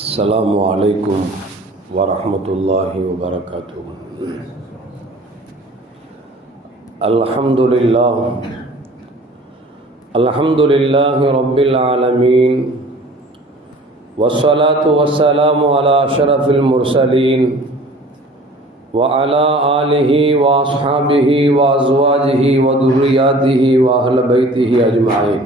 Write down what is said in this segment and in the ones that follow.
السلام عليكم ورحمة الله وبركاته. الحمد لله رب العالمين، والصلاة والسلام على أشرف المرسلين وعلى آله وأصحابه وأزواجه وذرياته وأهل بيته أجمعين.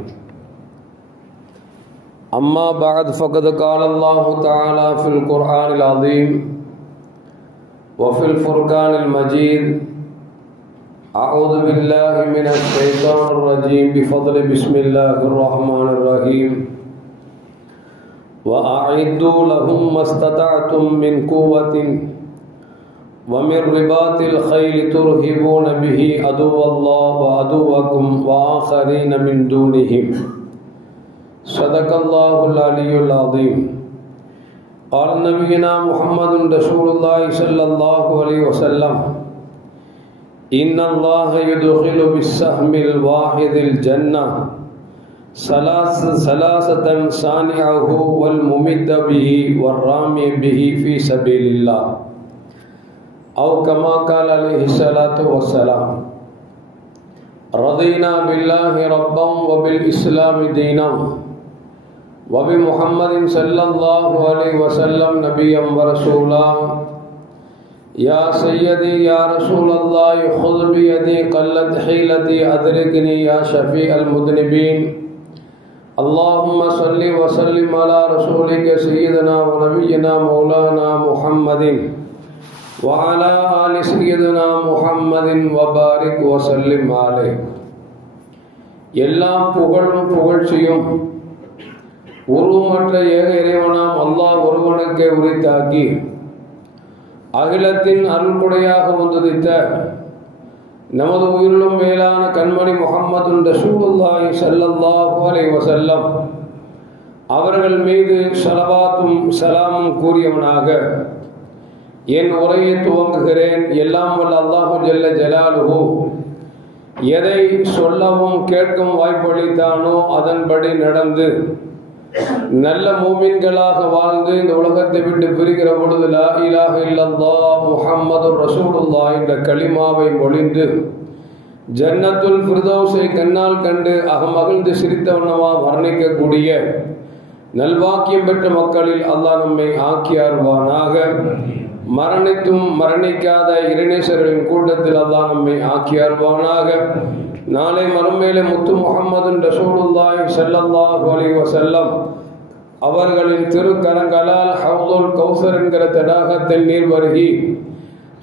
أما بعد فقد قال الله تعالى في القرآن العظيم وفي الفرقان المجيد: أعوذ بالله من الشيطان الرجيم بفضل بسم الله الرحمن الرحيم. وأعدوا لهم ما استطعتم من قوة ومن رباط الخيل ترهبون به عدو الله وعدوكم وآخرين من دونهم. صدق الله العلي العظيم. قال نبينا محمد رسول الله صلى الله عليه وسلم: إن الله يدخل بالسهم الواحد الجنة ثلاثة صانعه والممد به والرامي به في سبيل الله، أو كما قال عليه الصلاة والسلام. رضينا بالله ربا وبالإسلام دينا وبمحمد صلى الله عليه وسلم نبيا ورسولا. يا سيدي يا رسول الله خذ بيدي قلت حيلتي أدركني يا شفيع المذنبين. اللهم صل وسلم على رسولك سيدنا ونبينا مولانا محمد وعلى آل سيدنا محمد وبارك وسلم عليه. எல்லாம் புகழும் புகழ்ச்சியும் உருவமற்ற ஏக இறைவனாம் அல்லாஹ் ஒருவனுக்கே உரித்தாக்கி அகிலத்தின் அருள்குடையாக வந்துதித்த நமது உயிரிலும் மேலான கண்மணி முஹம்மது ரசூலுல்லாஹி ஸல்லல்லாஹு அலைஹி வஸல்லம் அவர்கள் மீது ஸலவாத்தும் சலாமும் கூறியவனாக என் உரையை துவங்குகிறேன். எல்லாம் வல்ல அல்லாஹு ஜல்ல ஜலாலுஹு எதை சொல்லவும் கேட்கும் வாய்ப்பளித்தானோ அதன்படி நடந்து நல்ல மூமின்களாக வாழ்ந்து இந்த உலகத்தை விட்டு பிரிகிற பொழுது லா இலாஹ இல்லல்லாஹ் முஹம்மதுர் ரசூலுல்லாஹ் என்ற கலிமாவை மொழிந்து ஜன்னத்துல் ஃபிர்தௌஸை கண்ணால் கண்டு அகமகிழ்ந்து சிரித்தவனமா வர்ணிக்கக்கூடிய நல்வாக்கியம் பெற்ற மக்களில் அல்லாஹ் நம்மை ஆக்கி அருள்வானாக. மரணித்தும் மரணிக்காத இறைநேசர்களின் கூட்டத்தில் அல்லாஹ் நம்மை ஆக்கி அருள்வானாக. நாளை மறுமையிலே முத்து முஹம்மது ரசூலுல்லாஹி ஸல்லல்லாஹு அலைஹி வஸல்லம் அவர்களின் திருக்கரங்களால் ஹவ்துல் கௌசர் என்கிற தடாகத்தில் நீர் வருகி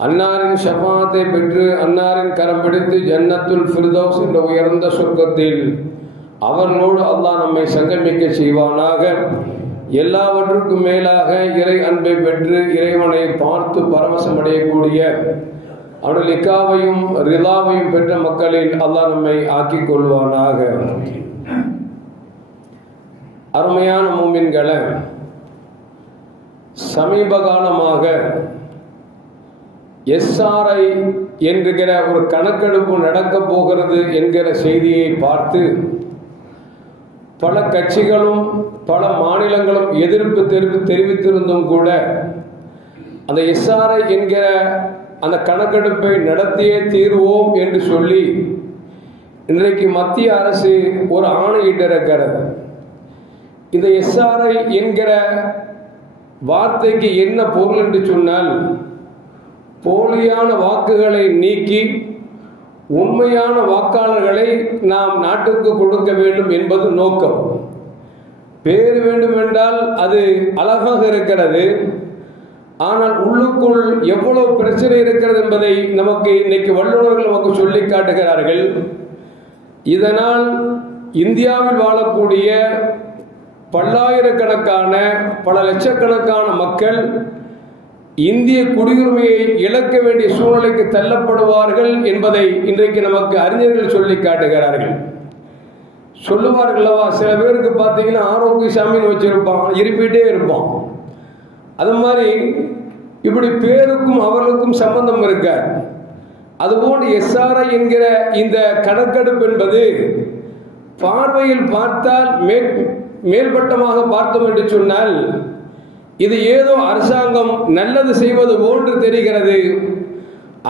அன்னாரின் ஷஃபாத்தை பெற்று அன்னாரின் கரம் பிடித்து ஜன்னத்துல் ஃபிர்தௌஸ் என்ற உயர்ந்த சொர்க்கத்தில் அவர்களோடு அல்லாஹ் நம்மை சங்கமிக்க செய்வானாக. எல்லாவற்றுக்கும் மேலாக இறை அன்பை பெற்று இறைவனை பார்த்து பரவசமடையக்கூடிய அவருடைய லிக்காவையும் ரிலாவையும் பெற்ற மக்களில் அல்லாஹ் நம்மை ஆக்கிக் கொள்வானாக. அருமையான மூமின்களை, சமீப காலமாக SRI என்கிற ஒரு கணக்கெடுப்பு நடக்கப் போகிறது என்கிற செய்தியை பார்த்து பல கட்சிகளும் பல மாநிலங்களும் எதிர்ப்பு தெரிவித்திருந்தும் கூட அந்த SRI என்கிற அந்த கணக்கெடுப்பை நடத்தியே தீர்வோம் என்று சொல்லி இன்றைக்கு மத்திய அரசு ஒரு ஆணையிட்டிருக்கிறது. இந்த SRI என்கிற வார்த்தைக்கு என்ன பொருள் என்று சொன்னால், போலியான வாக்குகளை நீக்கி உண்மையான வாக்காளர்களை நாம் நாட்டுக்கு கொடுக்க வேண்டும் என்பது நோக்கம். பேர் வேண்டும் என்றால் அது அழகாக இருக்கிறது, ஆனால் உள்ளுக்குள் எவ்வளவு பிரச்சனை இருக்கிறது என்பதை நமக்கு இன்னைக்கு வல்லுநர்கள் நமக்கு சொல்லி காட்டுகிறார்கள். இதனால் இந்தியாவில் வாழக்கூடிய பல்லாயிரக்கணக்கான பல லட்சக்கணக்கான மக்கள் இந்திய குடியுரிமையை இழக்க வேண்டிய சூழ்நிலைக்கு தள்ளப்படுவார்கள் என்பதை இன்றைக்கு நமக்கு அறிஞர்கள் சொல்லி காட்டுகிறார்கள். சொல்லுவார்களவா, சில பேருக்கு பார்த்தீங்கன்னா ஆரோக்கியசாமின்னு வச்சிருப்பான், இருப்பிட்டே இருப்பான். அது மாதிரி இப்படி பேருக்கும் அவர்களுக்கும் சம்பந்தம் இருக்க. அதுபோன்று SRI என்கிற இந்த கணக்கெடுப்பு என்பது பார்வையில் பார்த்தால் மேல்பட்டமாக பார்த்தோம் என்று சொன்னால் இது ஏதோ அரசாங்கம் நல்லது செய்வது போன்று தெரிகிறது.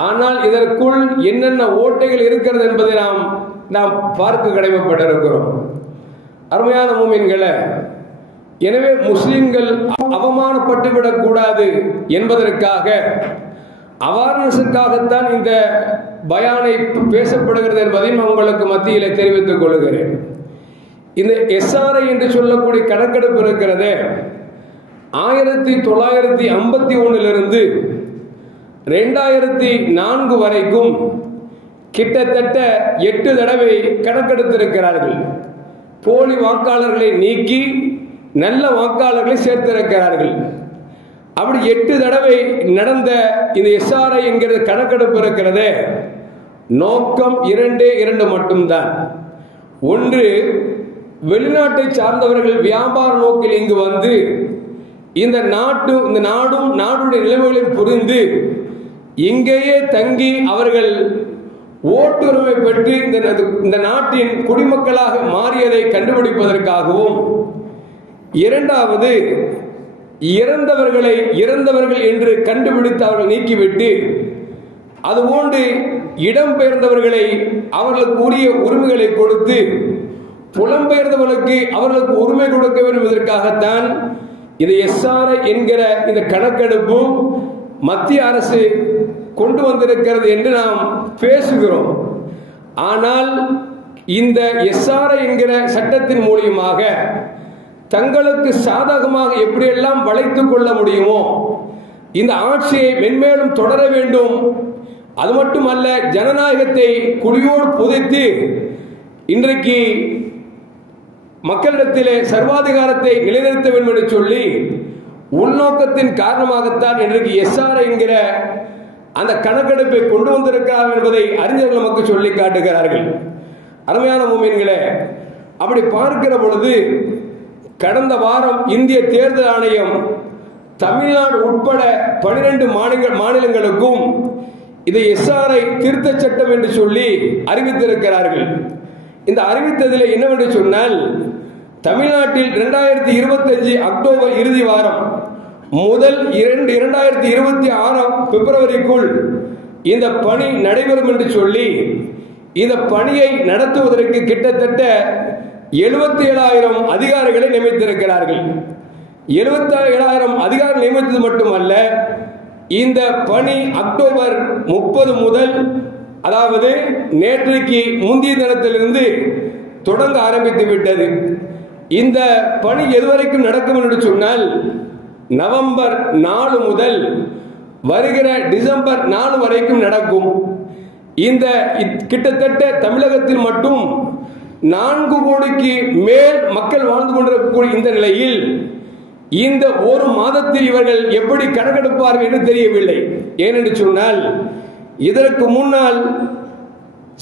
ஆனால் இதற்குள் என்னென்ன ஓட்டைகள் இருக்கிறது என்பதை நாம் பார்க்க கடமைப்பட்டிருக்கிறோம். அருமையான மூமின்களே, எனவே முஸ்லிம்கள் அவமானப்பட்டுவிடக் கூடாது என்பதற்காக அவேர்னஸுக்காகத்தான் இந்த பயானை பேசப்படுகிறது என்பதையும் உங்களுக்கு மத்தியிலே தெரிவித்துக் கொள்கிறேன். இந்த SRI என்று சொல்லக்கூடிய கணக்கெடுப்பு இருக்கிறதே, 1951 2004 வரைக்கும் கிட்டத்தட்ட 8 தடவை கணக்கெடுத்திருக்கிறார்கள். போலி வாக்காளர்களை நீக்கி நல்ல வாக்காளர்களை சேர்த்திருக்கிறார்கள். அப்படி 8 தடவை நடந்த இந்த SRI என்கிற கணக்கெடுப்பு இருக்கிறதே, நோக்கம் 2 மட்டும்தான். ஒன்று, வெளிநாட்டை சார்ந்தவர்கள் வியாபார நோக்கில் இங்கு வந்து இந்த நாடும் நாடுடைய நிலைமைகளையும் புரிந்து இங்கேயே தங்கி அவர்கள் ஓட்டுரிமை பெற்று இந்த நாட்டின் குடிமக்களாக மாறியதை கண்டுபிடிப்பதற்காகவும், இரண்டாவது, இறந்தவர்கள் என்று கண்டுபிடித்து அவர்கள் நீக்கிவிட்டு அதுபோன்று இடம்பெயர்ந்தவர்களை அவர்களுக்கு உரிய உரிமைகளை கொடுத்து புலம்பெயர்ந்தவர்களுக்கு அவர்களுக்கு உரிமை கொடுக்க வேண்டும் என்பதற்காகத்தான் இது SRI என்கிற இந்த கணக்கெடுப்பும் மத்திய அரசு கொண்டு வந்திருக்கிறது என்று நாம் பேசுகிறோம். ஆனால் இந்த SRI என்கிற சட்டத்தின் மூலமாக தங்களுக்கு சாதகமாக எப்படியெல்லாம் வளைத்துக் கொள்ள முடியுமோ, இந்த ஆட்சியை மென்மேலும் தொடர வேண்டும், அது மட்டுமல்ல ஜனநாயகத்தை குடியோடு புதைத்து இன்றைக்கு மக்களிடத்திலே சர்வாதிகாரத்தை நிலைநிறுத்த வேண்டும் என்று சொல்லி உள்நோக்கத்தின் காரணமாகத்தான் இன்றைக்கு SRI என்கிற அந்த கணக்கெடுப்பை கொண்டு வந்திருக்கிறார் என்பதை அறிஞர்கள் நமக்கு சொல்லி காட்டுகிறார்கள். அருமையான மூமின்களே, அப்படி பார்க்கிற பொழுது கடந்த வாரம் இந்திய தேர்தல் ஆணையம் தமிழ்நாடு உட்பட 12 மாநிலங்களுக்கும் இது SRI திருத்த சட்டம் என்று சொல்லி அறிவித்திருக்கிறார்கள். இந்த அறிவித்ததில் என்னவென்று சொன்னால், தமிழ்நாட்டில் 2025 அக்டோபர் இறுதி வாரம் முதல் 2026 பிப்ரவரிக்குள் இந்த பணி நடைபெறும் என்று சொல்லி இந்த பணியை நடத்துவதற்கு கிட்டத்தட்ட 77,000 அதிகாரிகளை நியமித்திருக்கிறார்கள். 77,000 அதிகாரிகள் நியமித்தது மட்டுமல்ல, இந்த பணி அக்டோபர் 30 முதல், அதாவது நேற்றைக்கு முந்தைய தினத்திலிருந்து தொடங்க ஆரம்பித்து விட்டது. இந்த பணி எதுவரைக்கும் நடக்கும் என்று சொன்னால், நவம்பர் 4 முதல் வருகிற டிசம்பர் 4 வரைக்கும் நடக்கும். இந்த கிட்டத்தட்ட தமிழகத்தில் மட்டும் 4 கோடிக்கு மேல் மக்கள் வாழ்ந்து கொண்டிருக்கக்கூடிய இந்த நிலையில் இந்த ஒரு மாதத்தில் இவர்கள் எப்படி கணக்கெடுப்பார்கள் என்று தெரியவில்லை. ஏனென்று சொன்னால், இதற்கு முன்னால்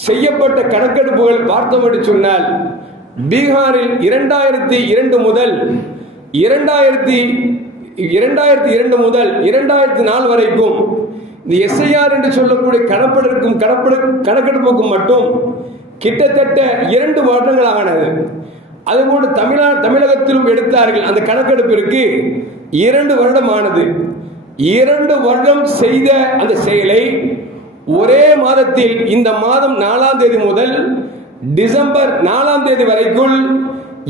செய்யப்பட்ட கணக்கெடுப்புகள் பார்த்தோம் என்று சொன்னால், பீகாரில் 2002 முதல் 2004 வரைக்கும் இந்த SIR என்று சொல்லக்கூடிய கணக்கெடுப்புக்கும் மட்டும் கிட்டத்தட்ட 2 வருடங்கள் ஆனது. அதுபோன்று தமிழகத்திலும் எடுத்தார்கள். அந்த கணக்கெடுப்பிற்கு 2 வருடம் ஆனது. 2 வருடம் செய்த அந்த செயலை ஒரே மாதத்தில், இந்த மாதம் 4ஆம் தேதி முதல் டிசம்பர் 4ஆம் தேதி வரைக்குள்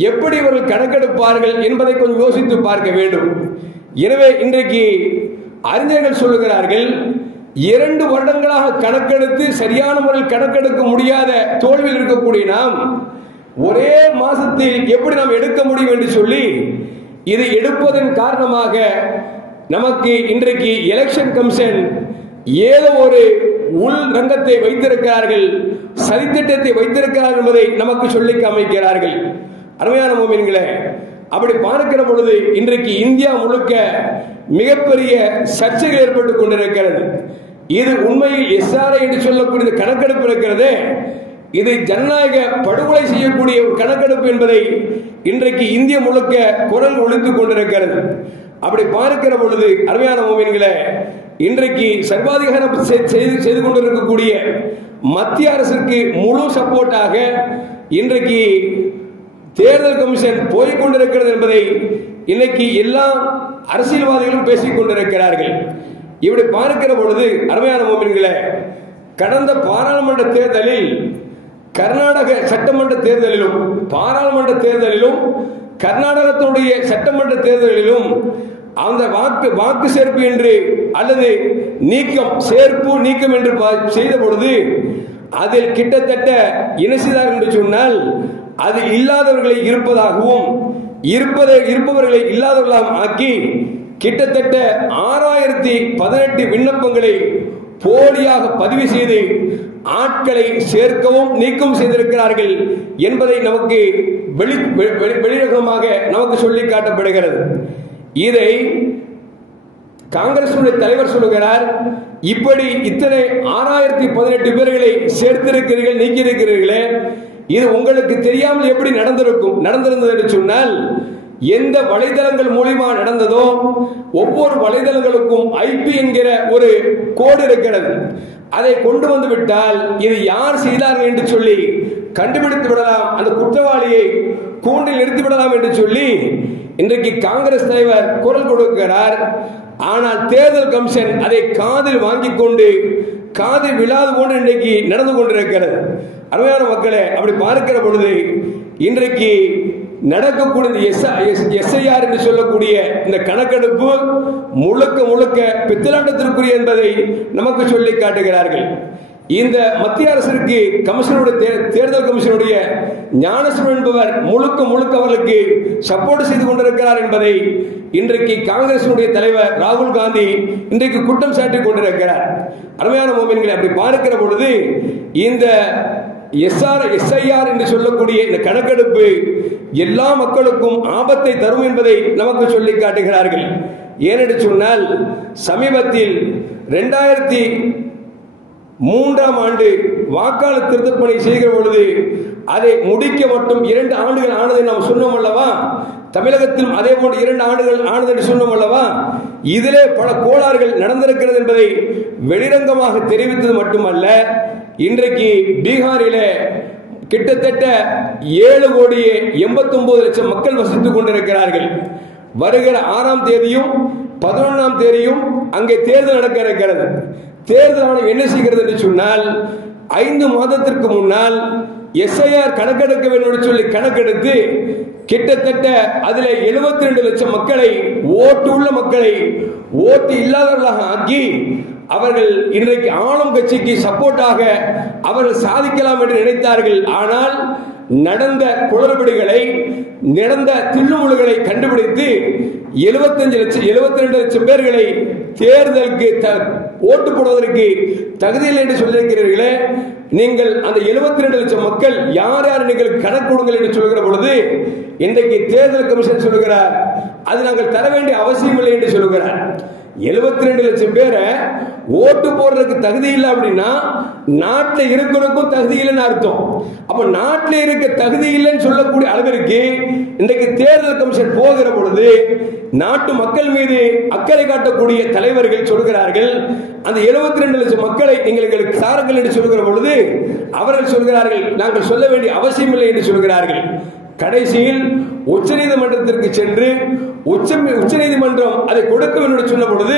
எப்படி இவர்கள் கணக்கெடுப்பார்கள் என்பதை கொஞ்சம் யோசித்து பார்க்க வேண்டும். எனவே இன்றைக்கு அறிஞர்கள் சொல்லுகிறார்கள், 2 வருடங்களாக கணக்கெடுத்து சரியான முறையில் கணக்கெடுக்க முடியாத தோல்வியில் இருக்கக்கூடிய நாம் ஒரே மாசத்தில் எப்படி நாம் எடுக்க முடியும் என்று சொல்லி இதை எடுப்பதன் காரணமாக நமக்கு இன்றைக்கு எலெக்ஷன் கமிஷன் ஏதோ ஒரு உள் ரங்கத்தை வைத்திருக்கிறார்கள், சதித்திட்டத்தை வைத்திருக்கிறார்கள் என்பதை நமக்கு சொல்லி காமிக்கிறார்கள். அருமையான மூமின்களே, அப்படி பார்க்கிற பொழுது இன்றைக்கு இந்தியா முழுக்க மிகப்பெரிய சர்ச்சைகள் ஏற்பட்டுக் கொண்டிருக்கிறது. இது உண்மையில் SRI என்று சொல்லக்கூடிய கணக்கெடுப்பு இருக்கிறது, இது ஜனநாயக படுகொலை செய்யக்கூடிய ஒரு கணக்கெடுப்பு என்பதை இன்றைக்கு இந்திய முழுக்க குரல் ஒலித்துக் கொண்டிருக்கிறது. அப்படி பார்க்கிற பொழுது அருமையான மூமின்களே, இன்றைக்கு சர்வாதிகாரம் செய்து கொண்டிருக்கக்கூடிய மத்திய அரசுக்கு முழு சப்போர்ட்டாக இன்றைக்கு தேர்தல் கமிஷன் போய்கொண்டிருக்கிறது என்பதை இன்னைக்கு எல்லா அரசியல்வாதிகளும் பேசிக் கொண்டிருக்கிறார்கள். இப்படி பார்க்கிற பொழுது அருமையான மோமின்களே, கடந்த பாராளுமன்ற தேர்தலில், கர்நாடக சட்டமன்ற தேர்தலிலும், பாராளுமன்ற தேர்தலிலும், கர்நாடகத்தினுடைய சட்டமன்ற தேர்தலிலும் அந்த வாக்கு சேர்ப்பு என்று அல்லது நீக்கம், சேர்ப்பு நீக்கம் என்று செய்த பொழுது அதில் கிட்டத்தட்ட என்ன செய்தார் என்று சொன்னால், அது இல்லாதவர்களை இருப்பதாகவும் இருப்பவர்களை இல்லாதவர்களாகவும் ஆக்கி கிட்டத்தட்ட 6018 விண்ணப்பங்களை போலியாக பதிவு செய்து ஆட்களை சேர்க்கவும் நீக்கம் செய்திருக்கிறார்கள் என்பதை நமக்கு வெளிரகமாக நமக்கு சொல்லி காட்டப்படுகிறது. இதை காங்கிரஸ் தலைவர் சொல்லுகிறார், இப்படி இத்தனை 6018 பேர்களை சேர்த்திருக்கிறீர்கள், நீக்கியிருக்கிறீர்களே, இது உங்களுக்கு தெரியாமல் எப்படி நடந்திருந்தது என்று சொன்னால், எந்த வலைதளங்கள் மூலமா நடந்ததோ ஒவ்வொரு வலைதளங்களுக்கும் ஐபி என்கிற ஒரு கோடு இருக்கிறது. அதை கொண்டு வந்து விட்டால் இது யார் செய்தார்கள் என்று சொல்லி கண்டுபிடித்து விடலாம், அந்த குற்றவாளியை கூண்டில் நிறுத்தி விடலாம் என்று சொல்லி இன்றைக்கு காங்கிரஸ் தலைவர் குரல் கொடுக்கிறார். ஆனால் தேர்தல் கமிஷன் அதை காதில் வாங்கிக் கொண்டு காதில் விழாது போன்று இன்றைக்கு நடந்து கொண்டிருக்கிறது. அருமையான மக்களே, அப்படி பார்க்கிற பொழுது இன்றைக்கு நடக்கக்கூடிய எஸ்ஐஆர் என்று சொல்லக்கூடிய இந்த கணக்கெடுப்பு முழுக்க பித்தலாட்டத்திற்குரிய என்பதை நமக்கு சொல்லி காட்டுகிறார்கள். இந்த மத்திய அரசிற்கு தேர்தல் கமிஷனுடைய ஞானசுரன் என்பவர் முழுக்க அவர்களுக்கு சப்போர்ட் செய்து கொண்டிருக்கிறார் என்பதை இன்றைக்கு காங்கிரசினுடைய தலைவர் ராகுல் காந்தி இன்றைக்கு குற்றம் சாட்டிக் கொண்டிருக்கிறார். அருமையான மோமின்களை, அப்படி பார்க்கிற பொழுது இந்த எஸ்ஐஆர் என்று சொல்லக்கூடிய இந்த கணக்கெடுப்பு எல்லா மக்களுக்கும் ஆபத்தை தரும் என்பதை நமக்கு சொல்லி காட்டுகிறார்கள். ஏனென்று சொன்னால், சமீபத்தில் 2003ஆம் ஆண்டு வாக்காளர் திருத்தப் பணி செய்கிற பொழுது அதை முடிக்க மட்டும் 2 ஆண்டுகள் ஆனதை நாம் சொன்னோம் அல்லவா? தமிழகத்திலும் அதே போன்று 2 ஆண்டுகள் ஆனது என்று சொன்னோம் அல்லவா? இதிலே பல கோளாறுகள் நடந்திருக்கிறது என்பதை வெளிரங்கமாக தெரிவித்தது மட்டுமல்ல, இன்றைக்கு பீகாரிலே கிட்டத்தட்ட 7,89,00,000 மக்கள் வசித்துக் கொண்டிருக்கிறார்கள். வருகிற 6ஆம் தேதியும் 11ஆம் தேதியும் அங்கே தேர்தல் நடக்க இருக்கிறது. தேர்தல் ஆணையம் என்ன செய்கிறது என்று சொன்னால், 5 மாதத்திற்கு முன்னால் எஸ்ஐஆர் கணக்கெடுக்க வேண்டும் என்று சொல்லி கணக்கெடுத்து கிட்டத்தட்ட அதில் 72 லட்சம் மக்களை, ஓட்டு உள்ள மக்களை ஓட்டு இல்லாதவர்களாக ஆக்கி அவர்கள் இன்றைக்கு ஆளும் கட்சிக்கு சப்போர்ட்டாக அவர்கள் சாதிக்கலாம் என்று நினைத்தார்கள். ஆனால் நடந்த குளறுபடிகளை, நடந்த தில்லுமுழுகளை கண்டுபிடித்து 72 லட்சம் பேர்களை தேர்தலுக்கு ஓட்டு போடுவதற்கு தகுதியில் என்று சொல்லியிருக்கிறீர்களே, நீங்கள் அந்த 72 லட்சம் மக்கள் யார் யார் நீங்கள் கணக்கு கொடுங்கள் என்று சொல்கிற பொழுது இன்றைக்கு தேர்தல் கமிஷன் சொல்லுகிறார், அது நாங்கள் தர வேண்டிய அவசியம் இல்லை என்று சொல்லுகிறார். 72 லட்சம் பேரை ஓட்டு போடுறதுக்கு தகுதி இல்லை அப்படின்னா நாட்டில் இருக்கிறதுக்கும் தகுதி இல்லைன்னு அர்த்தம். அப்ப நாட்டில் இருக்க தகுதி இல்லைன்னு சொல்லக்கூடிய அளவிற்கு இன்றைக்கு தேர்தல் கமிஷன் போகிற பொழுது நாட்டு மக்கள் மீது அக்கறை காட்டக்கூடிய தலைவர்கள் சொல்கிறார்கள், அந்த 72 லட்சம் மக்களை நீங்கள் எங்களுக்கு சாருங்கள் என்று சொல்கிற பொழுது அவர்கள் சொல்கிறார்கள், நாங்கள் சொல்ல வேண்டிய அவசியம் இல்லை என்று சொல்கிறார்கள். கடைசியில் உச்சநீதிமன்றத்திற்கு சென்று உச்சநீதிமன்றம் அதை கொடுக்க வேண்டும் என்று சொன்ன பொழுது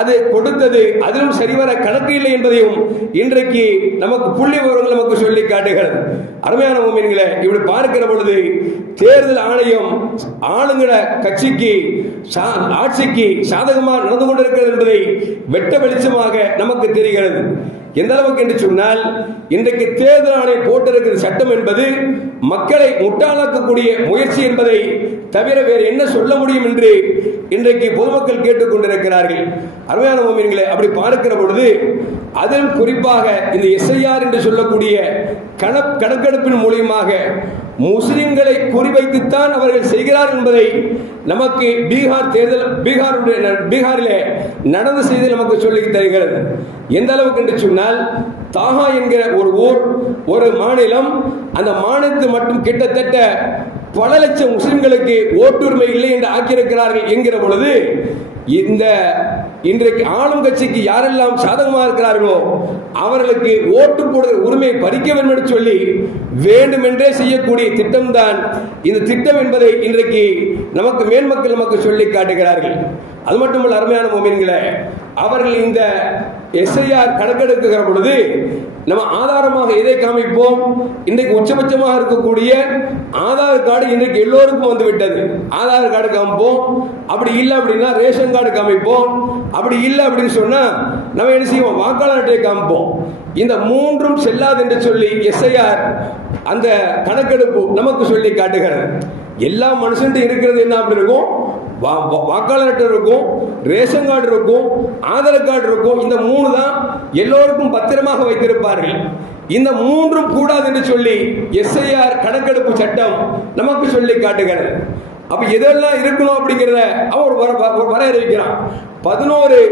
அதை கொடுத்தது அதிலும் சரிவர கணக்கு இல்லை என்பதையும் இன்றைக்கு நமக்கு புள்ளி விவரங்கள் நமக்கு சொல்லி காட்டுகிறது. அருமையான மோமின்களே, இப்படி பார்க்கிற பொழுது தேர்தல் ஆணையம் ஆளுங்கிற கட்சிக்கு, ஆட்சிக்கு சாதகமாக நடந்து கொண்டிருக்கிறது என்பதை வெட்ட வெளிச்சமாக நமக்கு தெரிகிறது. எந்த அளவுக்கு என்று சொன்னால், இன்றைக்கு தேர்தல் ஆணையம் போட்டிருக்கிற சட்டம் என்பது மக்களை முட்டாளாக்கக்கூடிய முயற்சி என்பதை தவிர வேறு என்ன சொல்ல முடியும் என்று இன்றைக்கு பொதுமக்கள் கேட்டுக் கொண்டிருக்கிறார்கள். அருமையான மோமின்களே, அப்படி பார்க்கிற பொழுது அதிலும் குறிப்பாக இந்த எஸ்ஐஆர் என்று சொல்லக்கூடிய கணக்கெடுப்பின் மூலியமாக முஸ்லிம்களை குறிவைத்துத்தான் அவர்கள் செய்கிறார் என்பதை நமக்கு பீகாரிலே நடந்த செய்தி நமக்கு சொல்லி தருகிறது. எந்த அளவுக்கு என்று சொன்னால், தாகா என்கிற ஒரு ஊர், ஒரு மாநிலம், அந்த மாநிலத்தில் மட்டும் கிட்டத்தட்ட பல லட்சம் முஸ்லிம்களுக்கு ஓட்டுரிமை இல்லை என்று ஆக்கியிருக்கிறார்கள் என்கிற பொழுது இந்த இன்றைக்கு ஆளும் கட்சிக்கு யாரெல்லாம் சாதகமாக இருக்கிறார்களோ அவர்களுக்கு ஓட்டு போடுகிற உரிமை பறிக்க வேண்டும் என்று சொல்லி வேண்டுமென்றே செய்யக்கூடிய திட்டம்தான் இந்த திட்டம் என்பதை இன்றைக்கு நமக்கு மேன்மக்கள் நமக்கு சொல்லி காட்டுகிறார்கள். அது மட்டுமல்ல அருமையான மோமின்களே, அவர்கள் இந்த எஸ்ஐஆர் கணக்கெடுக்கிற பொழுது நம்ம ஆதாரமாக எதை காமிப்போம்? இன்றைக்கு உச்சபட்சமாக இருக்கக்கூடிய ஆதார் கார்டு இன்றைக்கு எல்லோருக்கும் வந்து விட்டது. ஆதார் கார்டு காமிப்போம், அப்படி இல்லை அப்படின்னா ரேஷன் கார்டு காமிப்போம், அப்படி இல்லை அப்படின்னு சொன்னா நம்ம என்ன செய்வோம்? வாக்காளர் அட்டையை காமிப்போம். இந்த மூன்றும் செல்லாது என்று சொல்லி எஸ்ஐஆர் அந்த கணக்கெடுப்பு நமக்கு சொல்லி காட்டுகிறது. எல்லா மனுஷன் இருக்கிறது என்ன அப்படி இருக்கும்? வாக்காளர் அட்டை இருக்கும், ரேஷன் கார்டு இருக்கும், ஆதார் கார்டு இருக்கும். இந்த மூணு தான் எல்லோருக்கும் பத்திரமாக வைத்திருப்பார்கள். இந்த மூன்றும் கூடாது என்று சொல்லி எஸ்ஐஆர் கணக்கெடுப்பு சட்டம் நமக்கு சொல்லி காட்டுகிறது. அப்ப எதெல்லாம் இருக்கணும் அப்படிங்கிறத அவர் வரையறுக்கிறான். 11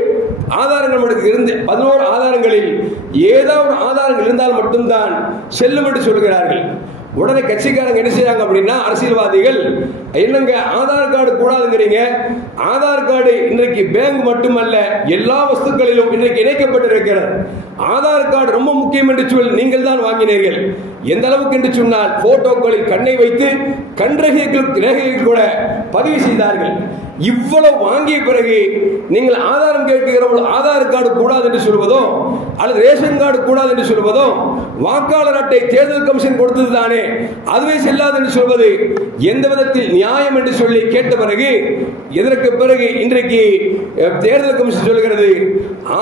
ஆதாரங்கள் இருந்து 11 ஆதாரங்களில் ஏதாவது ஆதாரங்கள் இருந்தால் மட்டும்தான் செல்லும் என்று சொல்கிறார்கள். உடனே கட்சிக்காரங்க என்ன செய்யறாங்க அப்படின்னா, அரசியல்வாதிகள் என்னங்க ஆதார் கார்டு கூடாதுங்கிறீங்க? ஆதார் கார்டு இன்றைக்கு பேங்க் மட்டுமல்ல எல்லா வஸ்துக்களிலும் இன்றைக்கு இணைக்கப்பட்டிருக்கிறது. ஆதார் கார்டு ரொம்ப முக்கியம் என்று சொல்லி நீங்கள் தான் வாங்கினீர்கள். எந்த அளவுக்கு என்று சொன்னால் போட்டோக்களில் கண்ணை வைத்து ரேகைகள் கூட பதிவு செய்தார்கள். இவ்வளவு வாங்கிய பிறகு நீங்கள் ஆதாரம் கேட்கிற ஆதார் கார்டு கூடாது என்று சொல்வதோ அல்லது ரேஷன் கார்டு கூடாது என்று சொல்வதோ, வாக்காளர் அட்டை தேர்தல் கமிஷன் கொடுத்தது தானே அதுவே செல்லாது என்று சொல்வது எந்த விதத்தில் நியாயம் என்று சொல்லி கேட்ட பிறகு இதற்கு பிறகு இன்றைக்கு தேர்தல் கமிஷன் சொல்கிறது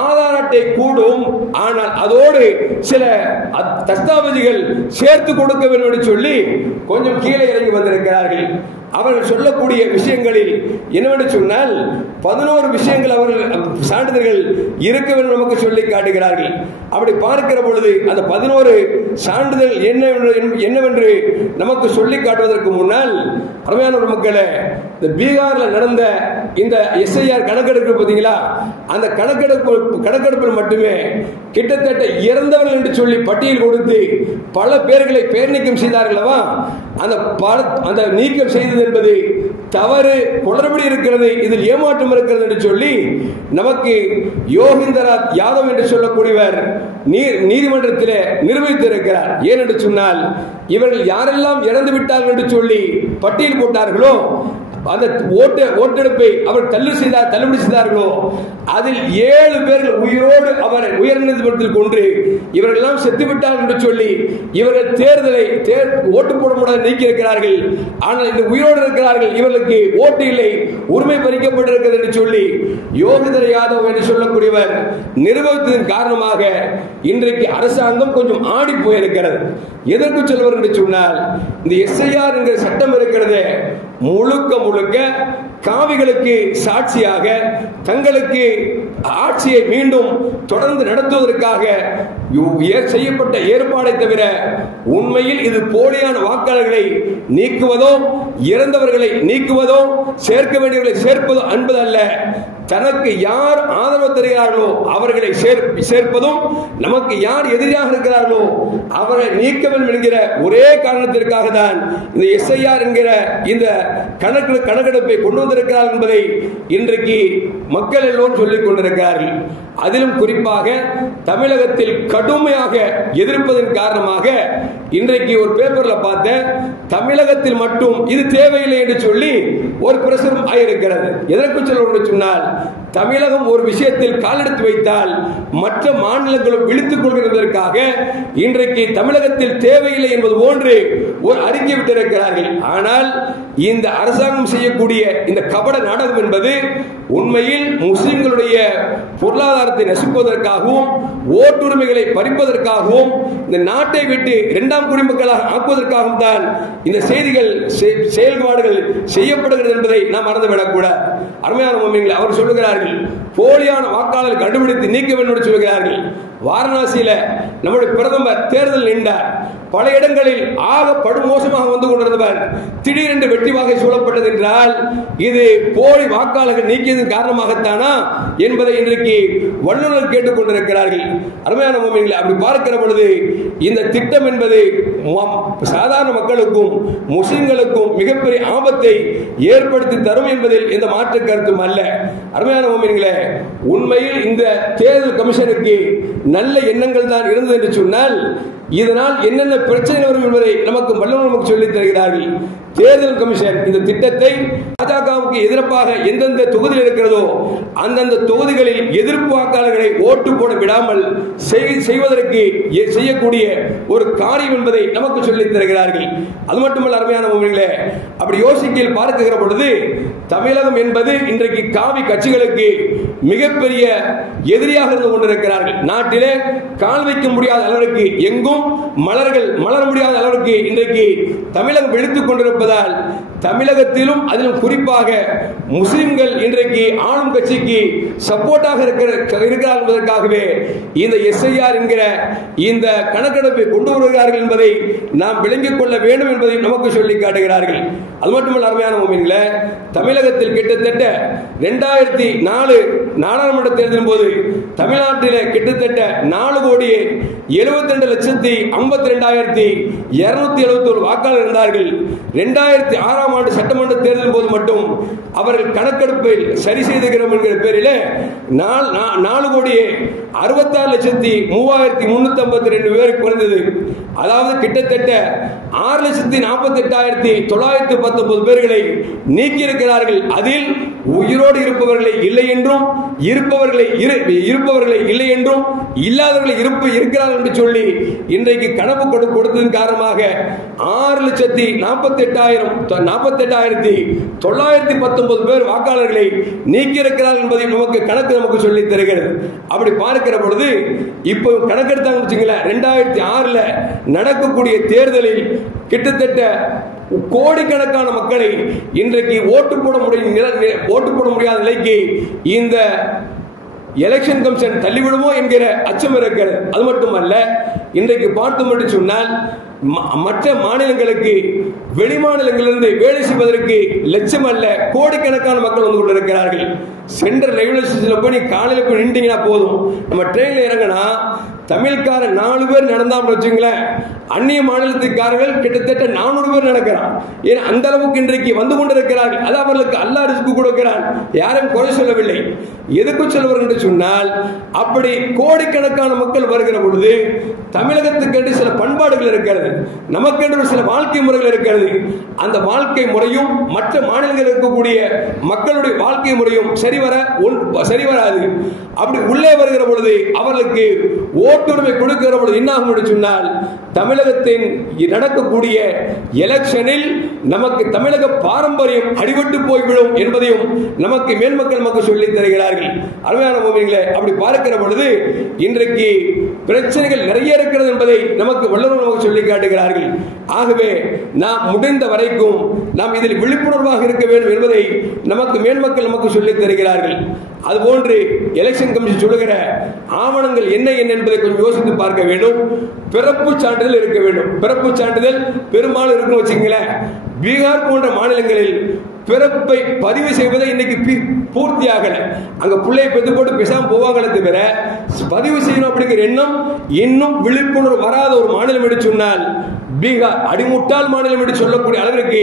ஆதார் அட்டை கூடும், ஆனால் அதோடு சில தஸ்தாவேஜுகள் சேர்த்து கொடுக்க வேண்டும் என்று சொல்லி கொஞ்சம் கீழே இறங்கி வந்திருக்கிறார்கள். அவர்கள் சொல்லக்கூடிய விஷயங்களில் என்னவென்று சொன்னால் 11 விஷயங்கள் அவர்கள் சான்றிதழ்கள் இருக்க வேண்டும் நமக்கு சொல்லி காட்டுகிறார்கள். அப்படி பார்க்கிற பொழுது அந்த 11 சான்றிதழ் என்னவென்று நமக்கு சொல்லி காட்டுவதற்கு முன்னால் அருமையான மக்களே, இந்த பீகாரில் நடந்த இந்த எஸ்ஐஆர் கணக்கெடுப்பு பார்த்தீங்களா? அந்த கணக்கெடுப்பில் மட்டுமே கிட்டத்தட்ட இறந்தவர்கள் என்று சொல்லி பட்டியல் கொடுத்து பல பேர்களை பேர் நீக்கம் செய்தார்களவா? அந்த நீக்கம் செய்தது என்பது தவறு, குளறுபடி இருக்கிறது, இதில் ஏமாற்றம் இருக்கிறது என்று சொல்லி நமக்கு யோகேந்திரநாத் யாதவ் என்று சொல்லக்கூடியவர் நீதிமன்றத்தில் நிரூபித்திருக்கிறார். ஏன் என்று சொன்னால், இவர்கள் யாரெல்லாம் இறந்து விட்டார்கள் என்று சொல்லி பட்டியல் போட்டார்களோ, அந்த ஓட்டெடுப்பை அவர் தள்ளுபடி செய்தார்களோ, அதில் 7 பேர்கள் உயிரோடு அவர் உயர்நீதிமன்றத்தில் கொண்டு இவர்களெல்லாம் செத்துவிட்டார்கள் என்று சொல்லி இவர்கள் தேர்தலை ஓட்டு போட முடியாது நீக்கி இருக்கிறார்கள். ஆனால் இந்த உயிரோடு இருக்கிறார்கள், இவர்களுக்கு ஓட்டு இல்லை, உரிமை பறிக்கப்பட்டிருக்கிறது என்று சொல்லி யோகேந்திர யாதவ் என்று சொல்லக்கூடியவர் நிரூபித்ததன் காரணமாக இன்றைக்கு அரசாங்கம் கொஞ்சம் ஆடி போயிருக்கிறது. எதற்கு சொல்வர் என்று சொன்னால், இந்த எஸ்ஐஆர் என்கிற சட்டம் இருக்கிறது முழுக்க முழுக்க காவிகளுக்கு சாட்சியாக தங்களுக்கு ஆட்சியை மீண்டும் தொடர்ந்து நடத்துவதற்காக செய்யப்பட்ட ஏற்பாடை தவிர உண்மையில் இது போலியான வாக்காளர்களை நீக்குவதோ இறந்தவர்களை நீக்குவதோ சேர்க்க வேண்டியவர்களை சேர்ப்பதோ என்பதல்ல. தனக்கு யார் ஆதரவு தருகிறார்களோ அவர்களை சேர்ப்பதும், நமக்கு யார் எதிராக இருக்கிறார்களோ அவரை நீக்க வேண்டும் என்கிற ஒரே காரணத்திற்காக தான் இந்த எஸ்ஐஆர் என்கிற இந்த கணக்கெடுப்பை கொண்டு வந்திருக்கிறார்கள் என்பதை இன்றைக்கு மக்கள் எல்லோரும் சொல்லிக் கொண்டிருக்கிறார்கள். அதிலும் குறிப்பாக தமிழகத்தில் கடுமையாக எதிர்ப்பதன் காரணமாக இன்றைக்கு ஒரு பேப்பர்ல பார்த்த தமிழகத்தில் மட்டும் இது தேவையில்லை என்று சொல்லி ஒரு பிரசுரம் ஆயிருக்கிறது. எதற்கு சொல்ல சொன்னால், தமிழகம் ஒரு விஷயத்தில் காலெடுத்து வைத்தால் மற்ற மாநிலங்களும் விழித்துக் கொள்கிறதற்காக இன்றைக்கு தமிழகத்தில் தேவையில்லை என்பது போன்று ஒரு அறிக்கை விட்டிருக்கிறார்கள். ஆனால் இந்த அரசாங்கம் செய்யக்கூடிய இந்த கபட நாடகம் என்பது உண்மையில் முஸ்லிம்களுடைய பொருளாதாரத்தை நசுக்குவதற்காகவும் ஓட்டுரிமைகளை பறிப்பதற்காகவும் இந்த நாட்டை விட்டு 2ஆம் குடிமக்களாக ஆக்குவதற்காகவும் தான் இந்த செய்திகள் செயல்பாடுகள் செய்யப்படுகிறது என்பதை நாம் மறந்துவிடக்கூடாது. அருமையான முஸ்லிம்கள் அவர் சொல்லுகிறார்கள், போலியான வாக்காளர்கள் கண்டுபிடித்து நீக்க வேண்டும் என்று சொல்கிறார்கள். வாரணாசியில நம்முடைய பிரதமர் தேர்தல் நின்றார். பல இடங்களில் ஆக படுமோசமாக வந்து கொண்டிருந்தவர் திடீரென்று வெற்றி வாகை சூழப்பட்டது என்றால் இது போலி வாக்காளர்கள் நீக்கியதன் காரணமாகத்தானா என்பதை இன்றைக்கு வல்லுநர்கள் கேட்டுக் கொண்டிருக்கிறார்கள். அருமையான முஃமின்களே, அப்படி பார்க்கிற பொழுது இந்த திட்டம் என்பது சாதாரண மக்களுக்கும் முஸ்லிம்களுக்கும் மிகப்பெரிய ஆபத்தை ஏற்படுத்தி தரும் என்பதில் எந்த மாற்று கருத்தும் அல்ல. அருமையான முஃமின்களே, உண்மையில் இந்த தேர்தல் கமிஷனுக்கு நல்ல எண்ணங்கள் தான் இருந்தது என்று சொன்னால் இதனால் என்னென்ன பிரச்சனை வரும் என்பதை நமக்கு வல்லுநர்கள் சொல்லித் தருகிறார்கள். தேர்தல் கமிஷன் இந்த திட்டத்தை பாஜகவுக்கு எதிர்ப்பாக எந்தெந்த தொகுதியில் இருக்கிறதோ அந்தந்த தொகுதிகளில் எதிர்ப்பு வாக்காளர்களை ஓட்டு போட விடாமல் செய்வதற்கு செய்யக்கூடிய ஒரு காரியம் என்பதை நமக்கு சொல்லித் தருகிறார்கள். அது மட்டுமல்ல அருமையான முஃமின்களே, அப்படி யோசிக்கையில் பார்க்கிற பொழுது தமிழகம் என்பது இன்றைக்கு காவி கட்சிகளுக்கு மிகப்பெரிய எதிரியாக இருந்து கொண்டிருக்கிறார்கள். நாட்டிலே கால் வைக்க முடியாத அளவிற்கு எங்கும் மலர்கள் மலர முடியாத அளவிற்கு இன்றைக்கு தமிழகம் வெடித்துக் கொண்டிருப்பதால் தமிழகத்திலும் அதிலும் குறிப்பாக முஸ்லிம்கள் இன்றைக்கு ஆளும் கட்சிக்கு சப்போர்ட்டாக இருக்கிறார்கள் என்பதற்காகவே இந்த SIR என்கிற இந்த கணக்கெடுப்பை கொண்டு வருகிறார்கள் என்பதை நாம் விளங்கிக் கொள்ள வேண்டும் என்பதை நமக்கு சொல்லி காட்டுகிறார்கள். அது மட்டுமல்ல அருமையான முஃமின்களே, தமிழகத்தில் கிட்டத்தட்ட 2004 நாடாளுமன்ற தேர்தலின் போது தமிழ்நாட்டிலே கிட்டத்தட்ட 4,72,52,271 வாக்காளர் இருந்தார்கள். 2006 ஆண்டு சட்டமன்ற தேர்தலின் போது மட்டும் அவர்கள் கணக்கெடுப்பில் சரி செய்துகிறோம் என்கிற பேரில் 4,66,33,352 பேர் குறைந்தது. அதாவது கிட்டத்தட்ட 6,48,919 பேர்களை நீக்கியிருக்கிறார்கள். அதில் உயிரோடு இருப்பவர்களை இல்லை என்றும் இருப்பவர்களை இல்லை என்றும் இல்லாதவர்களை இருக்கிறார்கள் என்று சொல்லி இன்றைக்கு கணக்கு கொடுத்ததன் காரணமாக 6,48,919 பேர் வாக்காளர்களை நீக்கியிருக்கிறார்கள் என்பதை நமக்கு சொல்லி தருகிறது. அப்படி பார்க்கிற பொழுது இப்போ கணக்கெடுத்தாங்க வச்சுங்களேன், 2006 நடக்கக்கூடிய தேர்தலில் கிட்டத்தட்ட கோடிக்கணக்கான மக்களை இன்றைக்கு ஓட்டு போட முடியாத நிலைக்கு இந்த எலெக்ஷன் கமிஷன் தள்ளிவிடுமோ என்கிற அச்சம் இருக்கிறது. அது மட்டுமல்ல, இன்றைக்கு பார்த்தோம் என்று சொன்னால் மற்ற மாநிலங்களுக்கு வெளி மாநிலங்களிலிருந்து வேலை செய்வதற்கு லட்சம் அல்ல கோடிக்கணக்கான மக்கள் வந்து கொண்டிருக்கிறார்கள். சென்ட்ரல் ரயில்வே ஸ்டேஷன்ல போய் காலையில் போய் நின்றீங்கன்னா போதும், நம்ம ட்ரெயின்ல இறங்கினா தமிழ்கார 4 பேர் நடந்தாமல் வச்சுங்களேன், அந்நிய மாநிலத்துக்காரர்கள் கிட்டத்தட்ட 400 பேர் நடக்கிறான். ஏன் அந்த அளவுக்கு இன்றைக்கு வந்து கொண்டிருக்கிறார்கள். அது அவர்களுக்கு அல்லாஹ் ரிஸ்க் கொடுக்கிறான், யாரும் குறை சொல்லவில்லை. எதுக்கு சொல்லுவார் என்று சொன்னால், அப்படி கோடிக்கணக்கான மக்கள் வருகிற பொழுது தமிழகத்துக்கு சில பண்பாடுகள் இருக்கிறது, நமக்கென்று சில வாழ்க்கை முறைகள் இருக்கிறது. அந்த வாழ்க்கை முறையும் மற்ற மாநிலங்களில் இருக்கக்கூடிய மக்களுடைய வாழ்க்கை முறையும் சரி வராது. அப்படி உள்ளே வருகிற பொழுது அவர்களுக்கு ஓட்டுரிமை கொடுக்கிற பொழுது என்ன ஆகும் என்று சொன்னால், தமிழகத்தின் நடக்கக்கூடிய எலெக்ஷனில் நமக்கு தமிழக பாரம்பரியம் அடிபட்டு போய்விடும் என்பதையும் நமக்கு மேல்மக்கள் நமக்கு சொல்லித் தருகிறார்கள். அருமையான முஃமின்களே, அப்படி பார்க்கிற பொழுது இன்றைக்கு பிரச்சனைகள் நிறைய இருக்கிறது என்பதை நமக்கு வல்லுநர்கள் நமக்கு சொல்லி காட்டுகிறார்கள். ஆகவே நாம் முடிந்த வரைக்கும் நாம் இதில் விழிப்புணர்வாக இருக்க வேண்டும் என்பதை நமக்கு மேல்மக்கள் நமக்கு சொல்லித் தருகிறார்கள். அதுபோன்று எலெக்ஷன் கமிஷன் சொல்லுகிற ஆவணங்கள் என்ன என்பதை கொஞ்சம் யோசித்து பார்க்க வேண்டும். பிறப்பு சான்றிதழ் இருக்க வேண்டும். பிறப்பு சான்றிதழ் பெரும்பாலும் இருக்குன்னு வச்சுங்களேன். பீகார் போன்ற மாநிலங்களில் பிறப்பை பதிவு செய்வதை இன்னைக்கு பூர்த்தியாகல. அங்க பிள்ளையை பெற்று போட்டு பேசாம போவாங்களே தவிர பதிவு செய்யணும் அப்படிங்கிற எண்ணம் இன்னும் விழிப்புணர்வு வராத ஒரு மாநிலம் என்று சொன்னால் பீகார். அடிமுட்டால் மாநிலம் என்று சொல்லக்கூடிய அளவிற்கு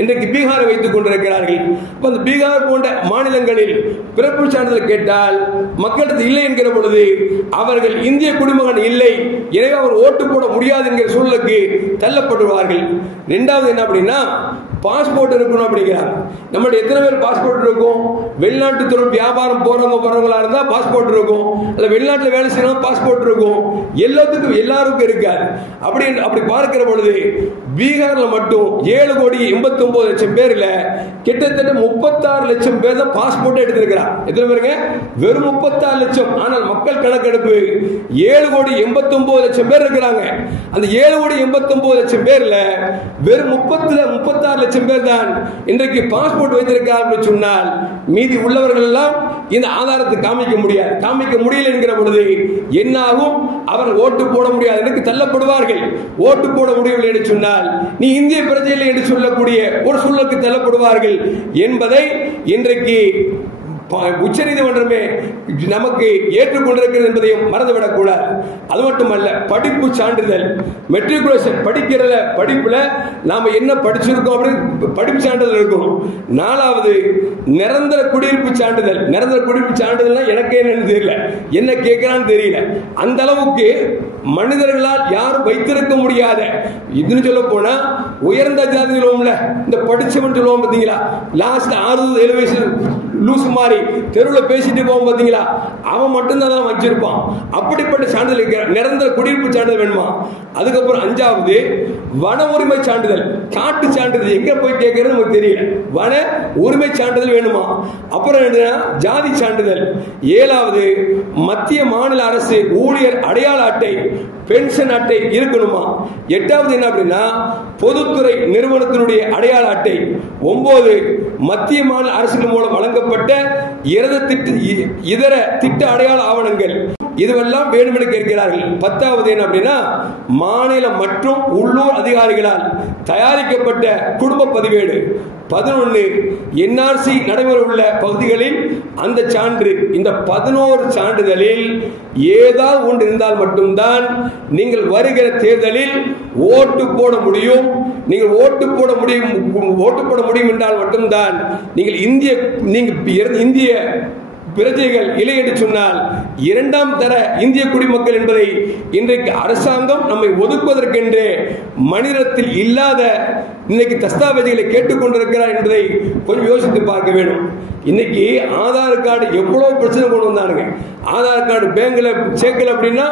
இன்றைக்கு பீகாரை வைத்துக் கொண்டிருக்கிறார்கள். அந்த பீகார் போன்ற மாநிலங்களில் பிறப்பு சான்றிதழ் கேட்டால் மக்களுக்கு இல்லை என்கிற பொழுது அவர்கள் இந்திய குடிமகன் இல்லை, எனவே அவர் ஓட்டு போட முடியாது என்கிற சூழலுக்கு தள்ளப்படுவார்கள். இரண்டாவது என்ன அப்படின்னா, பாஸ்போர்ட் இருக்கணும் அப்படிங்கிறாங்க. நம்மளுடைய எத்தனை பேர் பாஸ்போர்ட் இருக்கும்? வெளிநாட்டு தொழில் வியாபாரம் போறவங்களா இருந்தா பாஸ்போர்ட் இருக்கும், அல்ல வெளிநாட்டில் வேலை செய்யணும் பாஸ்போர்ட் இருக்கும். எல்லாருக்கும் இருக்காது. அப்படி பார்க்கிற பொழுது பீகார்ல மட்டும் 7,89,00,000 பேர்ல கிட்டத்தட்ட 36 லட்சம் பேர் தான் பாஸ்போர்ட் எடுத்திருக்கிறார். எத்தனை பேருங்க? வெறும் 36 லட்சம். ஆனால் மக்கள் கணக்கெடுப்பு 7,89,00,000 பேர் இருக்கிறாங்க. அந்த 7,89,00,000 பேர்ல வெறும் 36 லட்சம் பேர் தான் இன்றைக்கு பாஸ்போர்ட் வைத்திருக்கிறார்கள் சொன்னால் மீதி உள்ளவர்கள் எல்லாம் இந்த ஆதாரத்தை காமிக்க முடியாது. காமிக்க முடியல என்கிற பொழுது என்னாகும்? அவர்கள் ஓட்டு போட முடியாது என்று தள்ளப்படுவார்கள். ஓட்டு போட முடியவில்லை என்று சொன்னால் நீ இந்திய பிரஜை இல்லை என்று சொல்லக்கூடிய ஒரு சூழலுக்கு தள்ளப்படுவார்கள் என்பதை இன்றைக்கு உச்சநீதிமன்றமே நமக்கு ஏற்றுக்கொண்டிருக்கிறது என்பதையும் மறந்துவிடக் கூடாது. அது மட்டுமல்ல, படிப்பு சான்றிதழ், மெட்ரிகுலேஷன் படிக்கிறத படிப்புல நாம என்ன படிச்சிருக்கோம் அப்படின்னு படிப்பு சான்றிதழ் இருக்கும். 4வது நிரந்தர குடியிருப்பு சான்றிதழ். நிரந்தர குடியிருப்பு சான்றிதழ் எனக்கு என்னன்னு தெரியல, என்ன கேட்கிறான்னு தெரியல. அந்த அளவுக்கு மனிதர்களால் யாரும் வைத்திருக்க முடியாத, இதுன்னு சொல்ல போனா உயர்ந்த ஜாதி சொல்லுவோம்ல, இந்த படிச்சவன் சொல்லுவோம் பாத்தீங்களா, லாஸ்ட் 6-7 வயசு லூசு மாதிரி தெருவில் பேசிட்டு போவோம் பாத்தீங்களா, அவன் மட்டும்தான் வச்சிருப்பான். அப்படிப்பட்ட சான்றிதழ், நிரந்தர குடியிருப்பு சான்றிதழ் வேணுமா. அதுக்கப்புறம் 5வது வன உரிமை சான்றிதழ், காட்டு சான்றிதழ் எங்க போய் கேட்கறது நமக்கு தெரியல, வன உரிமை சான்றிதழ் வேணுமா. அப்புறம் என்ன, ஜாதி சான்றிதழ். 7வது மத்திய மாநில அரசு ஊழியர் அடையாள அட்டை, பென்ஷன் அட்டை இருக்கணுமா. 8வது என்ன அப்படின்னா பொதுத்துறை நிறுவனத்தினுடைய அடையாள அட்டை. 9 மத்திய மாநில அரசுகள் மூலம் வழங்கப்பட்ட இதர திட்ட அடையாள ஆவணங்கள், இதுவெல்லாம் வேண்டும் என்று கேட்கிறார்கள். 10வது என்ன அப்படின்னா மாநில மற்றும் உள்ளூர் அதிகாரிகளால் தயாரிக்கப்பட்ட குடும்ப பதிவேடு. 11 என்ஆர்சி நடைமுறை உள்ள பகுதிகளில் அந்த சான்று. இந்த 11 சான்றிதழில் ஏதாவது ஒன்று இருந்தால் மட்டும்தான் நீங்கள் வருகிற தேர்தலில் ஓட்டு போட முடியும். நீங்கள் ஓட்டு போட முடியும் என்றால் மட்டும்தான் நீங்கள் இந்திய பிரஜைகள் இல்லை என்று சொன்னால் 2ஆம் தர இந்திய குடிமக்கள் என்பதை இன்றைக்கு அரசாங்கம் நம்மை ஒதுக்குவதற்கென்று மனிதத்தில் இல்லாத இன்னைக்கு தஸ்தாவேஜுகளை கேட்டுக்கொண்டிருக்கிறார் என்பதை கொஞ்சம் யோசித்து பார்க்க வேண்டும். இன்னைக்கு ஆதார் கார்டு எவ்வளவு பிரச்சனை கொண்டு வந்தானுங்க. ஆதார் கார்டு பேங்க்ல சேர்க்கல அப்படின்னா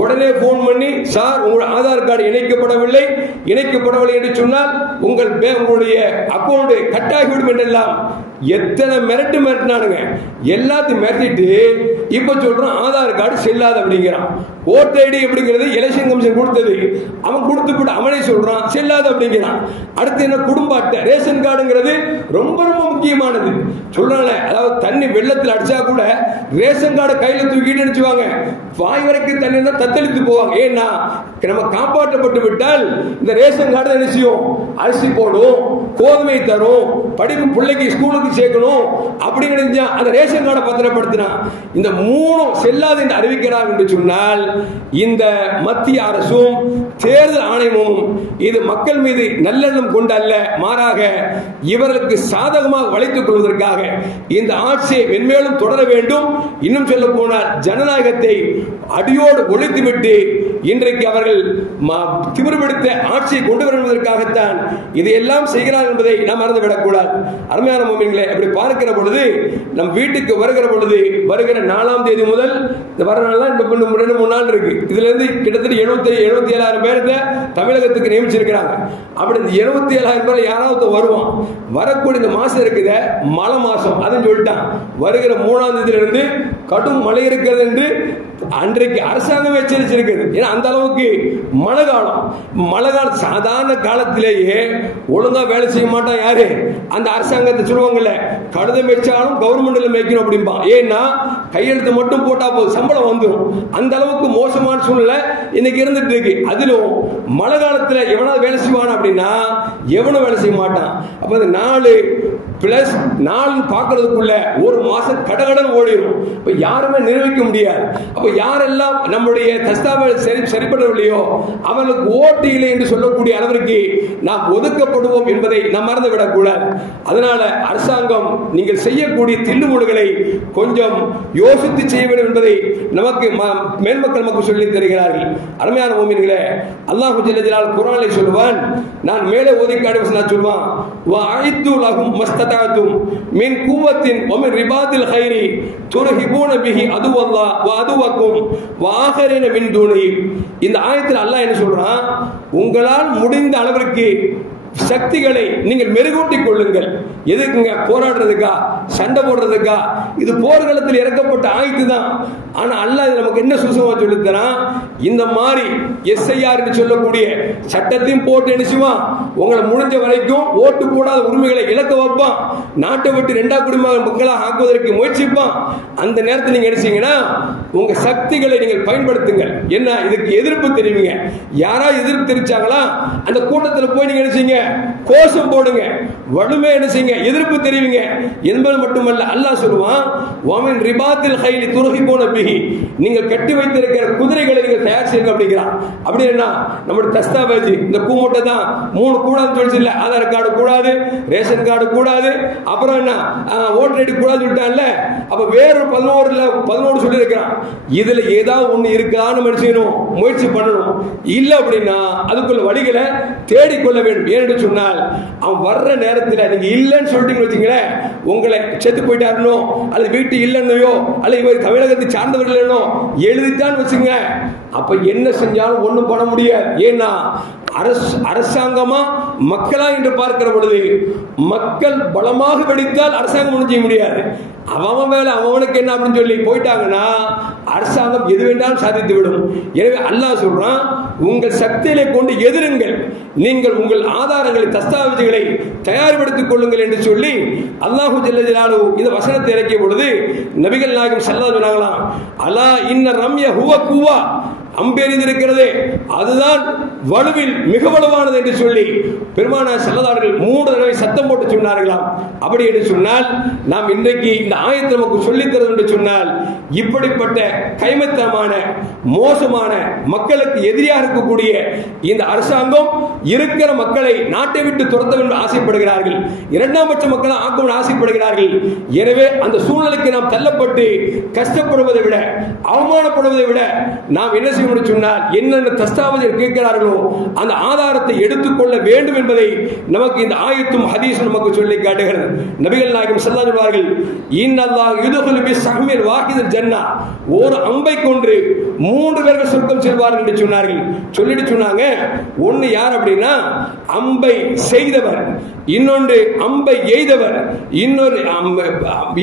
உடனே போன் பண்ணி, சார் உங்களுடைய ஆதார் கார்டு இணைக்கப்படவில்லை என்று சொன்னால் உங்களுடைய அக்கௌண்ட் கட்டாகிவிடும் என்றெல்லாம் எத்தனை மிரட்டினானுங்க. எல்லாத்தையும் மிரட்டிட்டு இப்ப சொல்றான் ஆதார் கார்டு செல்லாது அப்படிங்கிறான். ஓட்டு ஐடி அப்படிங்கிறது எலெக்ஷன் கமிஷன் கொடுத்தது, அவன் கொடுத்துட்டு அவனே சொல்றான் செல்லாது அப்படிங்கிறான். அடுத்து என்ன, குடும்ப அட்டை, ரேஷன் கார்டுங்கிறது ரொம்ப ரொம்ப முக்கியமானது சொல்றாங்க. அதாவது தண்ணி வெள்ளத்தில் அடிச்சா கூட ரேஷன் கார்டு கையில தூக்கிட்டு அடிச்சுவாங்க, வாய் வரைக்கும் தண்ணி தான் தத்தளித்து போவாங்க. ஏன்னா நம்ம காப்பாற்றப்பட்டு விட்டால் இந்த ரேஷன் கார்டு என்ன செய்யும், அரிசி போடும், கோதுமை தரும், படிப்பு பிள்ளைக்கு ஸ்கூலுக்கு சேர்க்கணும் அப்படின்னு அந்த ரேஷன் கார்டை பத்திரப்படுத்தினா இந்த 3 செல்லாது என்று அறிவிக்கிறார் என்று சொன்னால் இந்த மத்திய அரசும் தேர்தல் ஆணையமும் இது மக்கள் மீது நல்லெண்ணம் கொண்டல்ல, மாறாக இவர்களுக்கு சாதகமாக வளைத்துக் கொள்வதற்காக இந்த ஆட்சியை மென்மேலும் தொடர வேண்டும். இன்னும் சொல்ல போனால் ஜனநாயகத்தை அடியோடு ஒழித்துவிட்டு இன்றைக்கு அவர்கள் திமிர்பிடித்த ஆட்சியை கொண்டு வருவதற்காகத்தான் இதையெல்லாம் செய்கிறார் என்பதை நாம் மறந்துவிடக் கூடாது. அருமையான முஃமின்களே, அப்படி பார்க்கிற பொழுது நம் வீட்டுக்கு வருகிற பொழுது வருகிற 4ஆம் தேதி முதல் இந்த வர நாள் 2-3 நாள் இருக்கு. இதுல இருந்து கிட்டத்தட்ட 77,000 பேரை தமிழகத்துக்கு நியமிச்சிருக்கிறாங்க. அப்படி இந்த 77,000 பேர் யாராவது வருவான். வரக்கூடிய இந்த மாசம் இருக்குது மழை மாசம், அதுன்னு சொல்லிட்டான். வருகிற 3ஆம் தேதியிலிருந்து கடும் மழை இருக்கிறது என்று அன்றைக்கு அரசாங்கம் எச்சரிச்சிருக்கிறது. ஏன்னா அந்த அளவுக்கு மழை காலம் சாதாரண காலத்திலேயே ஒழுங்கா வேலை செய்ய மாட்டான் யாரு, அந்த அரசாங்கத்தை சொல்லுவாங்கல்ல, கடிதம் வச்சாலும் கவர்மெண்ட்ல மேய்க்கணும் அப்படின்பா. ஏன்னா கையெழுத்து மட்டும் போட்டா போதும், சம்பளம் வந்துடும். அந்த அளவுக்கு மோசமான சூழ்நிலை இன்னைக்கு இருந்துட்டு இருக்கு. அதிலும் மழை காலத்துல எவனாவது வேலை செய்வான் அப்படின்னா எவனும் வேலை செய்ய மாட்டான். அப்ப 4+4 பார்க்கறதுக்குள்ள ஒரு மாசம் கடகடன் ஓடிடும். யாருமே நிர்வகிக்க முடியாது. அப்ப யாரெல்லாம் நம்முடைய தஸ்தாவேஜ் சரிப்படவில்லையோ அவர்களுக்கு ஓட்டு இல்லை என்று சொல்லக்கூடிய அளவிற்கு நாம் ஒதுக்கப்படுவோம் என்பதை நாம் மறந்துவிடக் கூடாது. அதனால அரசாங்கம் நீங்கள் செய்யக்கூடிய தில்லுமுடுகளை கொஞ்சம் யோசித்து செய்ய வேண்டும் என்பதை நமக்கு மேல்மக்கள் நமக்கு சொல்லி தருகிறார்கள். அருமையான முஃமின்களே, அல்லாஹ் ஜல்ல ஜலாலுஹு குர்ஆனிலே சொல்வான், நான் மேலே ஓதிக்காடி வசனம் சொல்வான், வஅஇது லஹும் மஸ்ததஅதும் மின் குவத்தின் வ மின் ரிபாதில் கைரி துர்ஹிபூன பிஹி அதுவல்லாஹ் வ அதுவக்கும் வ ஆகரின மின் தூனி. இந்த ஆயத்தில் அல்லாஹ் என்ன சொல்றான், உங்களால் முடிந்த அளவிற்கு சக்திகளை நீங்கள் மெருகூட்டிக் கொள்ளுங்கள். எதுக்குங்க? போராடுறதுக்கா, சண்டை போடுறதுக்கா? இது போர்க்களத்தில் இறக்கப்பட்ட ஆயுத்து தான். ஆனா அல்லாஹ் நமக்கு என்ன சுசமா சொல்லித்தரான்? இந்த மாதிரி SIR சொல்லக்கூடிய சட்டத்தையும் போட்டு நினைச்சுவான், உங்களை முடிஞ்ச வரைக்கும் ஓட்டு போடாத உரிமைகளை இழக்க வைப்பான், நாட்டை விட்டு 2வது குடிமக மக்களாக ஆக்குவதற்கு முயற்சிப்பான். அந்த நேரத்தில் நீங்க நினைச்சீங்கன்னா உங்க சக்திகளை நீங்கள் பயன்படுத்துங்கள். என்ன இதுக்கு எதிர்ப்பு தெரிவிங்க. யாரா எதிர்ப்பு தெரிவிச்சாங்களா அந்த கூட்டத்தில் போய் நீங்க நினைச்சீங்க கோஷம் போடுங்க, வலுமை என்ன செய்யுங்க, எதிர்ப்பு தெரிவிங்க என்பது மட்டுமல்ல, அல்லாஹ் சொல்லுவான் வமின் ரிபாத்தில் கைலி துருஹிபூன பிஹி, நீங்கள் கட்டி வைத்திருக்கிற குதிரைகளை நீங்கள் தயார் செய்யுங்க அப்படிங்கிறான். அப்படி என்ன நம்முடைய தஸ்தாவேஜ் இந்த கூமுட்டை தான் 3 கூடாதுன்னு சொல்லிச்சு இல்ல, ஆதார் கார்டு கூடாது, ரேஷன் கார்டு கூடாது, அப்புறம் என்ன ஓட்டர் ஐடி கூடாது சொல்லிட்டான்ல. அப்ப வேற 11 சொல்லி இருக்கிறான். இதுல ஏதாவது ஒண்ணு இருக்கான்னு மனுஷனும் முயற்சி பண்ணணும். இல்ல அப்படின்னா அதுக்குள்ள வழிகளை தேடிக்கொள்ள வேண்டும். ஏன்னு சொன்னால் அவன் வர்ற நேரத்தில் நீங்க இல்லைன்னு சொல்லிட்டீங்கன்னு வச்சுங்களேன், உங்களை செத்து போயிட்டாருனோ அல்லது வீட்டு இல்லைன்னையோ அல்லது இவர் தமிழகத்தை சார்ந்தவர்கள் எழுதித்தான் வச்சுங்க. அப்ப என்ன செஞ்சாலும் ஒண்ணும் பண்ண முடியாது. ஏன்னா அரசாங்கமா மக்களா என்று பார்க்கிற பொழுது மக்கள் பலமாக வெடித்தால் அரசாங்கம் ஒன்றும் செய்ய முடியாது. அவன் வேலை அவனுக்கு என்ன அப்படின்னு சொல்லி போயிட்டாங்கன்னா அரசாங்கம் எது வேண்டாலும் சாதித்து விடும். எனவே அல்லாஹ் சொல்றான், உங்கள் சக்தியை கொண்டு எதிருங்கள், நீங்கள் உங்கள் ஆதாரங்களை தஸ்தாவேஜுகளை தயார்படுத்திக் கொள்ளுங்கள் என்று சொல்லி அல்லாஹு ஜல்ல ஜலாலுஹு இந்த வசனத்தை இறக்கிய பொழுது நபிகள் நாயகம் ஸல்லல்லாஹு அலைஹி வஸல்லம் அலா இன்ன ரம்ய ஹுவ குவா, அம்பெறிந்திருக்கிறது அதுதான் வலுவில் மிக வலுவானது என்று சொல்லி பெருமானார் ஸல்லல்லாஹு அலைஹி வஸல்லம் 3 தடவை சத்தம் போட்டு சொன்னார்களாம். அப்படி என்று சொன்னால் நாம் இன்றைக்கு இந்த ஆயத்தை நமக்கு சொல்லித் தருவது என்று சொன்னால், இப்படிப்பட்ட கைமத்தமான மோசமான மக்களுக்கு எதிரியாக இருக்கக்கூடிய இந்த அரசாங்கம் இருக்கிற மக்களை நாட்டை விட்டு துரத்த வேண்டும் ஆசைப்படுகிறார்கள், 2ஆம் பட்ச மக்களை ஆக்க ஆசைப்படுகிறார்கள். எனவே அந்த சூழ்நிலைக்கு நாம் தள்ளப்பட்டு கஷ்டப்படுவதை விட அவமானப்படுவதை விட நாம் என்ன செய்ய சொன்னால் என்னென்ன தஸ்தாவேஜ் கேட்கிறார்களோ அந்த ஆதாரத்தை எடுத்துக்கொள்ள வேண்டும் என்பதை நமக்கு இந்த ஆயத்தும் ஹதீஸும் நமக்கு சொல்லி காட்டுகிறது. நபிகள் நாயகம் ஸல்லல்லாஹு அலைஹி வஸல்லம் இன்னல்லாஹ் யுத்ஹிலு பிஸ்ஸஹ்மில் வாஹிதில் ஜன்னah, ஒரு அம்பை கொண்டு 3 பேர்கள் சொர்க்கம் செல்வார்கள் என்று சொன்னார்கள். சொல்லிட்டு சொன்னாங்க, ஒன்னு யார் அப்படின்னா அம்பை செய்தவர், இன்னொன்று அம்பை எய்தவர்,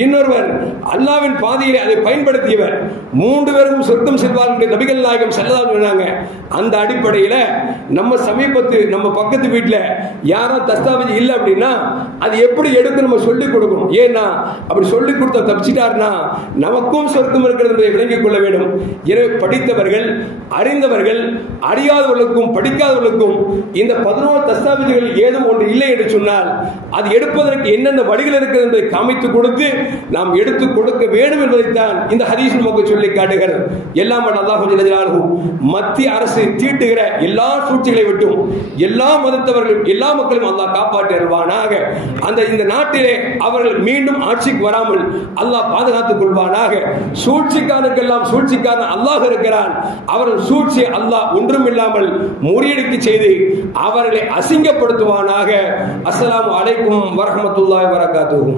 இன்னொருவர் அல்லாஹ்வின் பாதையிலே அதை பயன்படுத்தியவர். 3 பேரும் சொர்க்கம் செல்வார்கள் என்று நபிகள் நாயகம் ஸல்லல்லாஹு அலைஹி வஸல்லம். அந்த அடிப்படையில் நம்ம சமீபத்து நம்ம பக்கத்து வீட்டில் யாரோ தஸ்தாவேஜ் இல்லை அப்படின்னா அது எப்படி எடுத்து நம்ம சொல்லிக் கொடுக்கணும். ஏன்னா அப்படி சொல்லிக் கொடுத்த தப்பிச்சிட்டாருன்னா நமக்கும் சொர்க்கம் இருக்கிறது என்பதை விளங்கிக் கொள்ள வேண்டும். எனவே படித்தவர்கள், அறிந்தவர்கள், அறியாதவர்களுக்கும் படிக்காதவர்களுக்கும் இந்த 11 தஸ்தாவேஜுகள் ஏதும் ஒன்று இல்லை என்று சொன்னால் அது எடுப்பதற்கு என்னென்ன வழிகள் இருக்கிறது என்பதை காமித்து கொடுத்து நாம் எடுத்துக் கொடுக்க வேண்டும் என்பதைத்தான் இந்த ஹதீஸ் நமக்கு சொல்லி காட்டுகிறது. எல்லாம் அல்லாஹ் ஜல்ல ஜலாலுஹு மத்திய அரசு தீட்டுகிற எல்லா சூழ்ச்சிகளை விட்டும் எல்லா மதத்தவர்களும் எல்லா மக்களும் அல்லாஹ் காப்பாற்றி அருள்வானாக. அந்த இந்த நாட்டிலே அவர்கள் மீண்டும் ஆட்சிக்கு வராமல் அல்லாஹ் பாதுகாத்துக் கொள்வானாக. சூழ்ச்சிக்காரனுக்கெல்லாம் சூழ்ச்சிக்காரன் அல்லாஹ் இருக்கிறான். அவர்கள் சூழ்ச்சி அல்லாஹ் ஒன்றும் இல்லாமல் முறியடிக்க செய்து அவர்களை அசிங்கப்படுத்துவானாக. அஸ்ஸலாமு அலைக்கும் வரஹ்மத்துல்லாஹி வபரகாத்துஹு.